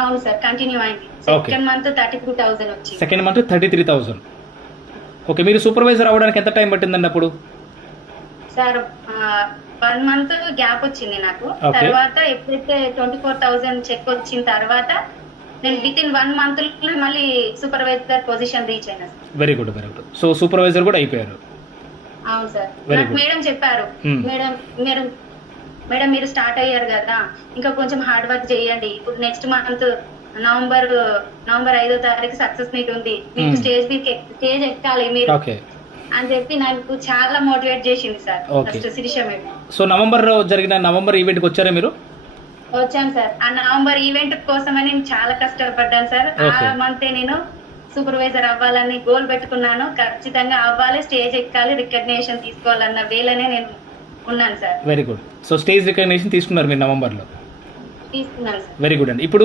అవును sir, continue అయింది. Okay. Second month 32,000 వచ్చింది. Second month 33,000. ఓకే, మీరు సూపర్వైజర్ అవ్వడానికి ఎంత టైం పట్టిందండి అప్పుడు? సార్ 1 మంత్ గ్యాప్ వచ్చింది నాకు. ఓకే. తర్వాత ఎప్పుడైతే 24,000 చెక్ వచ్చిన తర్వాత నేను విత్ ఇన్ 1 మంత్ లో మళ్ళీ సూపర్వైజర్ పొజిషన్ రీచ్ అయినా sir. Very good, very good. So supervisor కూడా అయిపోయారు. అవును సార్. Very నాకు good. మేడం చెప్పారు, Hmm. మేడం మీరు స్టార్ట్ అయ్యారు కదా, ఇంకా కొంచెం హార్డ్ వర్క్ చేయండి. ఇప్పుడు నెక్స్ట్ మంత్ నవంబర్ 5వ తారీఖు సక్సెస్ మీట్ ఉంది, మీకు Hmm. స్టేజ్ ఎక్కాలి మీరు ఓకే. అని చెప్పి నాకు చాలా మోటివేట్ చేసింది sir. Okay. First Sirisha madam. So November ఈవెంట్కి వచ్చారా మీరు? వచ్చాను సార్. ఆ నవంబర్ ఈవెంట్ కోసమని నేను చాలా కష్టపడ్డాను సార్. ఆ Okay. మంతే నేను సూపర్వైజర్ అవ్వాలని గోల్ పెట్టుకున్నాను. ఖచ్చితంగా అవ్వాలి, స్టేజ్ ఎక్కాలి, రికగ్నేషన్ తీసుకోవాలన్న వేళనే నేను ఉన్నాను sir. Very good. So stage recognition తీసుకున్నారు మీరు నవంబర్లో. తీసుకున్నాను సార్. వెరీ గుడ్ అండి. ఇప్పుడు